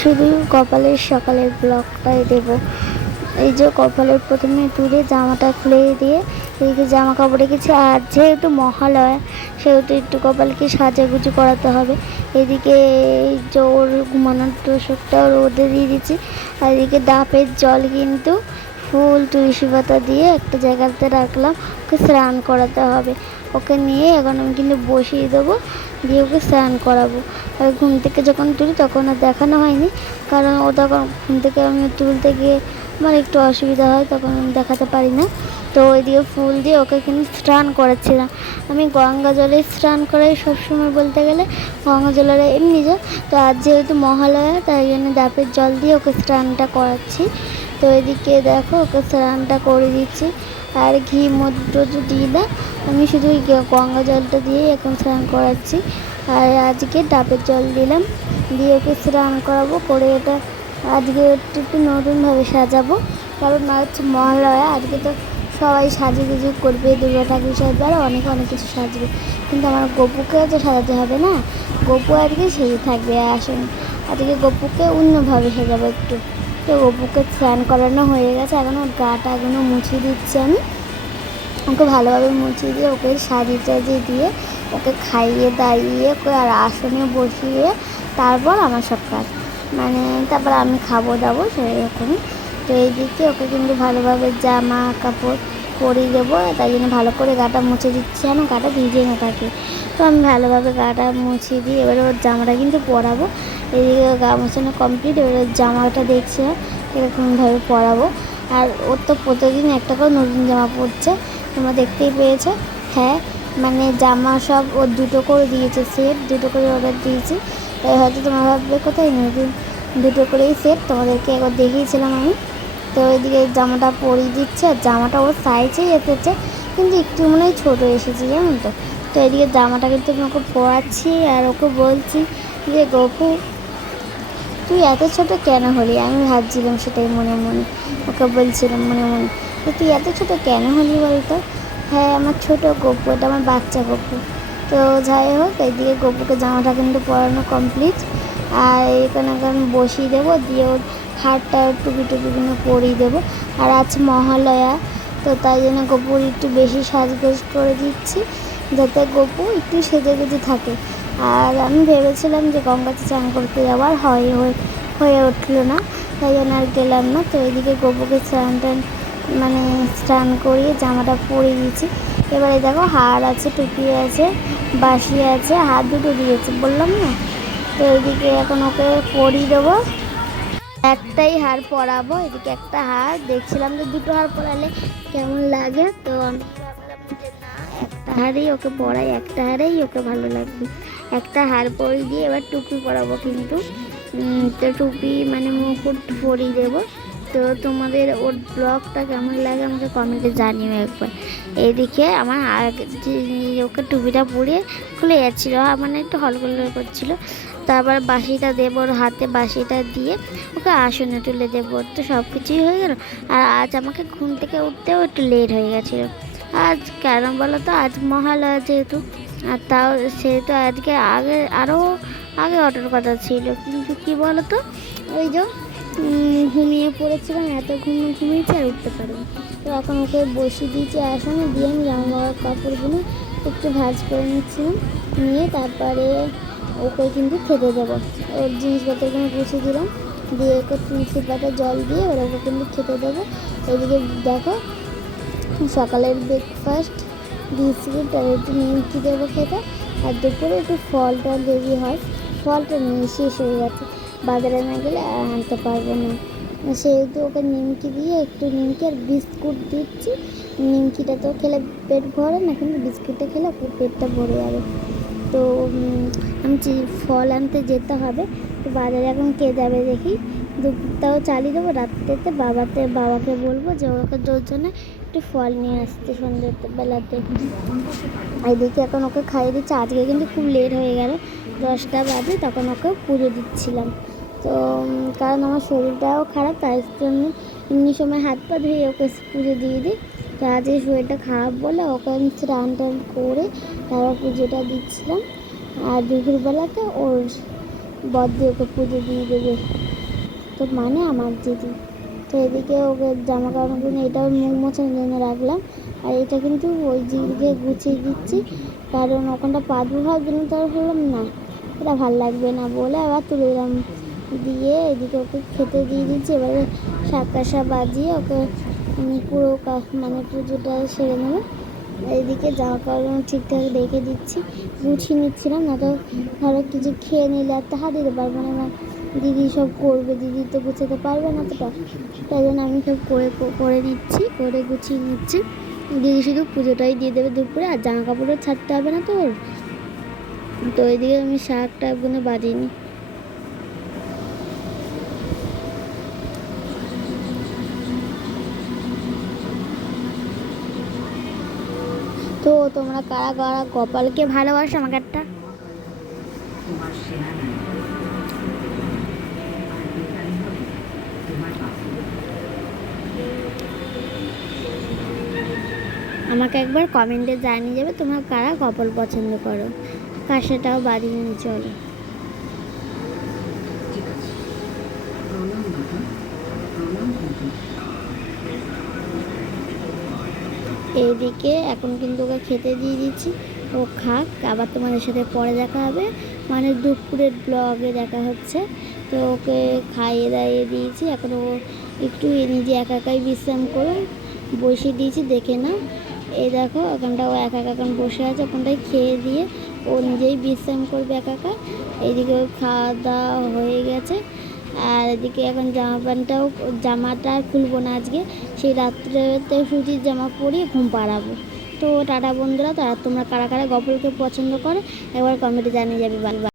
শুধু কপালের সকালের ব্লগটাই দেব। এই যে কপালের প্রথমে তুলে জামাটা খুলে দিয়ে এদিকে জামা কাপড় রেখেছি। আর যেহেতু মহালয়া সেহেতু একটু কপালকে সাজাগুজি করাতে হবে। এদিকে যে ওর ঘুমানোর তোষকটাও রোদে দিয়ে দিচ্ছি। আর এদিকে ডাবের জল কিন্তু ফুল তুলসী পাতা দিয়ে একটা জায়গাতে রাখলাম, ওকে স্নান করাতে হবে। ওকে নিয়ে এখন আমি কিন্তু বসিয়ে দেবো, দিয়ে ওকে স্নান করাবো। আর ঘুম থেকে যখন তুলি তখন আর দেখানো হয়নি, কারণ ও তখন ঘুম থেকে আমি তুলতে গিয়ে আমার একটু অসুবিধা হয়, তখন আমি দেখাতে পারি না। তো ওইদিকে ফুল দিয়ে ওকে কিন্তু স্নান করাচ্ছিলাম। আমি গঙ্গা জলে স্নান করাই সবসময় বলতে গেলে, গঙ্গা জলের এমনি যে। তো আজ যেহেতু মহালয়া তাই জন্য ডাবের জল দিয়ে ওকে স্নানটা করাচ্ছি। তো এদিকে দেখো ওকে স্নানটা করে দিচ্ছি। আর ঘি মধু দিই না, আমি শুধু গঙ্গা জলটা দিয়ে এখন স্নান করাচ্ছি। আর আজকে ডাবের জল দিলাম, দিয়ে ওকে স্নান করাবো। করে এটা আজকে একটু নতুনভাবে সাজাবো, কারণ আজ মহালয়া। আজকে তো সবাই সাজুগুজু করবে, দুর্গা ঠাকুর সাজবে, আর অনেক অনেক কিছু সাজবে। কিন্তু আমার গপুকেও তো সাজাতে হবে না, গপু আজকে সেজে থাকবে। আসুন আজকে গপুকে অন্যভাবে সাজাবো একটু। তো গপুকে স্নান করানো হয়ে গেছে, এখন ওর গাটা এখনো মুছিয়ে দিচ্ছি আমি। ওকে ভালোভাবে মুছিয়ে দিয়ে ওকে সাজিয়ে টাজিয়ে দিয়ে ওকে খাইয়ে দাইয়ে ওকে আর আসনে বসিয়ে তারপর আমার সব কাজ, মানে তারপর আমি খাবো দাবো সেরকমই। তো এইদিকে ওকে কিন্তু ভালোভাবে জামা কাপড় পরিয়ে দেবো, তাই জন্য ভালো করে গাটা মুছে দিচ্ছি, যেন গাটা ভিজে না থাকে। তো আমি ভালোভাবে গাটা মুছিয়ে দিই, এবারে ওর জামাটা কিন্তু পরাবো। এদিকে গা মোছানো কমপ্লিট, এবারে জামাটা দেখছি এরকমভাবে পরাবো। আর ওর তো প্রতিদিন একটা করে নতুন জামা পরছে, তোমরা দেখতেই পেয়েছো। হ্যাঁ, মানে জামা সব ওর দুটো করে দিয়েছে, সেট দুটো করে অর্ডার দিয়েছি। তাই হয়তো তোমরা ভাববে কোথায় নতুন, দুটো করেই সেট, তোমাদেরকে একবার দেখিয়েছিলাম আমি। তো ওইদিকে জামাটা পরিয়ে দিচ্ছে, আর জামাটা ওর সাইজেই এসেছে, কিন্তু একটু মনে হয় ছোটো এসেছে, জানো তো। তো এদিকে জামাটা কিন্তু আমি ওকে পরাচ্ছি, আর ওকে বলছি যে গপু তুই এত ছোটো কেন হলি। আমি ভাবছিলাম সেটাই মনে মনে, ওকে বলছিলাম মনে মনে যে তুই এত ছোটো কেন হলি বলতো। হ্যাঁ, আমার ছোটো গপু, এটা আমার বাচ্চা গপু। তো যাই হোক, এইদিকে গপুকে জামাটা কিন্তু পরানো কমপ্লিট। আর এখানে এখন বসিয়ে দেবো, দিয়ে ওর হারটা টুপি টুপিগুলো পরিয়ে দেবো। আর আজ মহালয়া, তো তাই জন্য গপুর একটু বেশি সাজগোজ করে দিচ্ছি, যাতে গপু একটু সেজেগুজে থাকে। আর আমি ভেবেছিলাম যে গঙ্গাতে স্নান করতে যাওয়ার হয়ে উঠলো না, তাই জন্য আর গেলাম না। তো এদিকে গপুকে মানে স্নান করিয়ে জামাটা পরিয়ে দিয়েছি। এবারে দেখো হার আছে, টুপি আছে, বাঁশি আছে, হাত দুটো দিয়েছে বললাম না। তো এইদিকে এখন ওকে পরিয়ে দেবো, একটাই হার পরাবো। এদিকে একটা হার দেখছিলাম যে দুটো হার পরালে কেমন লাগে, তো আমি ভাবলাম যে না, একটা হারেই ওকে পরাই, একটা হারেই ওকে ভালো লাগবে। একটা হার পরিয়ে দিয়ে এবার টুপি পরাবো কিন্তু। তো টুপি মানে মুকুট পরিয়ে দেবো। তো তোমাদের ওর ব্লগটা কেমন লাগে আমাকে কমেন্টে জানিও একবার। এইদিকে আমার ওকে টুপিটা পরিয়ে খুলে যাচ্ছিলো, মানে একটু হলগোল করছিলো। তারপর বাঁশিটা দেবো, ওর হাতে বাঁশিটা দিয়ে ওকে আসনে তুলে দেবো। তো সব কিছুই হয়ে গেল। আর আজ আমাকে ঘুম থেকে উঠতেও একটু লেট হয়ে গেছিলো। আজ কেন বলো তো, আজ মহালয়া যেহেতু, আর তাও সেহেতু আজকে আগে অটোর কথা ছিল, কিন্তু কী বলো তো, ওই যে ঘুমিয়ে পড়েছিলাম, এত ঘুমিয়েছি আর উঠতে পারিনি। তো এখন ওকে বসিয়ে দিয়েছি আসনে, দিয়ে আমি জামা কাপড়গুলো একটু ভাঁজ করে নিচ্ছিলাম, নিয়ে তারপরে ওকে কিন্তু খেতে দেবো। ওর জিনিসপত্রগুলো গুছিয়ে দিলাম, দিয়ে ওকে তুলসী পাতা জল দিয়ে ওকে কিন্তু খেতে দেবো। এদিকে দেখো সকালের ব্রেকফাস্ট বিস্কিট আর একটু নিমকি দেবো খেতে। আর দুপুরে একটু ফলটা যদি হয়, ফলটা নিয়ে শেষ হয়ে গেছে, বাজারে না গেলে আর আনতে পারবো না, সেহেতু ওকে নিমকি দিয়ে একটু নিমকি আর বিস্কুট দিচ্ছি। নিমকিটা তো খেলে পেট ভরে না, কিন্তু বিস্কুটটা খেলে পেটটা ভরে যাবে। তো আমি ফল আনতে যেতে হবে। তো বাজারে এখন কে যাবে দেখি, দুপুরটাও চালিয়ে দেবো, রাত্রেতে বাবাকে বলবো যে ওকে জন্য একটু ফল নিয়ে আসতে সন্ধ্যেবেলাতে। এদিকে এখন ওকে খাইয়ে দিচ্ছি। আজকে কিন্তু খুব লেট হয়ে গেল, 10টা বাজে, তখন ওকে পুজো দিচ্ছিলাম। তো কারণ আমার শরীরটাও খারাপ, তাই জন্য এমনি সময় হাত পা ধুয়ে ওকে পুজো দিয়ে দিই। তো আজকে শরীরটা খারাপ বলে ওকে আমি স্নান টান করে তারপর পুজোটা দিচ্ছিলাম। আর দুপুরবেলাতে ওর বদ্দি ওকে পুজো দিয়ে দেবে। তো মানে আমার দিদি। তো এদিকে ওকে জামা কাপড়গুলো এটাও মুখ মোছানোর জন্য রাখলাম, আর এটা কিন্তু ওই দিদিকে গুছিয়ে দিচ্ছি, কারণ ওখানটা পাতবো ভাবছিলাম, তার ভাবলাম না এটা ভাল লাগবে না বলে আবার তুলে দিলাম। দিয়ে এদিকে ওকে খেতে দিয়ে দিচ্ছি। এবারে শাক কাঁসা বাজিয়ে ওকে পুরো মানে পুজোটা সেরে নেবো। এইদিকে জামা কাপড় ঠিকঠাক রেখে দিচ্ছি, গুছিয়ে নিচ্ছিলাম, না তো ধরো কিছু খেয়ে নিলে আর তাহা দিতে পারবো না। আমার দিদি সব করবে, দিদি তো গুছাতে পারবে না তোটা, তাই জন্য আমি সব করে নিচ্ছি, করে গুছিয়ে নিচ্ছি। দিদি শুধু পুজোটাই দিয়ে দেবে দুপুরে, আর জামা কাপড়ও ছাড়তে হবে না তো ওর। তো এইদিকে আমি শাক টাকগুলো বাজিয়ে নিই। তো তোমরা কারা কারা কপালকে ভালোবাসো আমাকে একটা আমাকে একবার কমেন্টে জানিয়ে যাবে তোমরা কারা কপাল পছন্দ করো। কাশাটাও বাড়িয়ে নিয়ে চলো। এইদিকে এখন কিন্তু ওকে খেতে দিয়ে দিচ্ছি, ও খাক, আবার তোমাদের সাথে পরে দেখা হবে, মানে দুপুরের ব্লগে দেখা হচ্ছে। তো ওকে খাইয়ে দাইয়ে দিয়েছি, এখন ও একটু নিজে একা একাই বিশ্রাম করে বসিয়ে দিয়েছি, দেখে না। এই দেখো ওখানটা ও একা একা এখন বসে আছে, ওখানটায় খেয়ে দিয়ে ও নিজেই বিশ্রাম করবে একা একা। এইদিকে ওর খাওয়া দাওয়া হয়ে গেছে, আর এদিকে এখন জামাটা আর খুলবো না আজকে, সেই রাত্রেতে সুতির জামা পরিয়ে ঘুম পাড়াবো। তো টাটা বন্ধুরা, তারা তোমরা কারা কারা কপালকে পছন্দ করো একবার কমেন্টে জানিয়ে যাবে।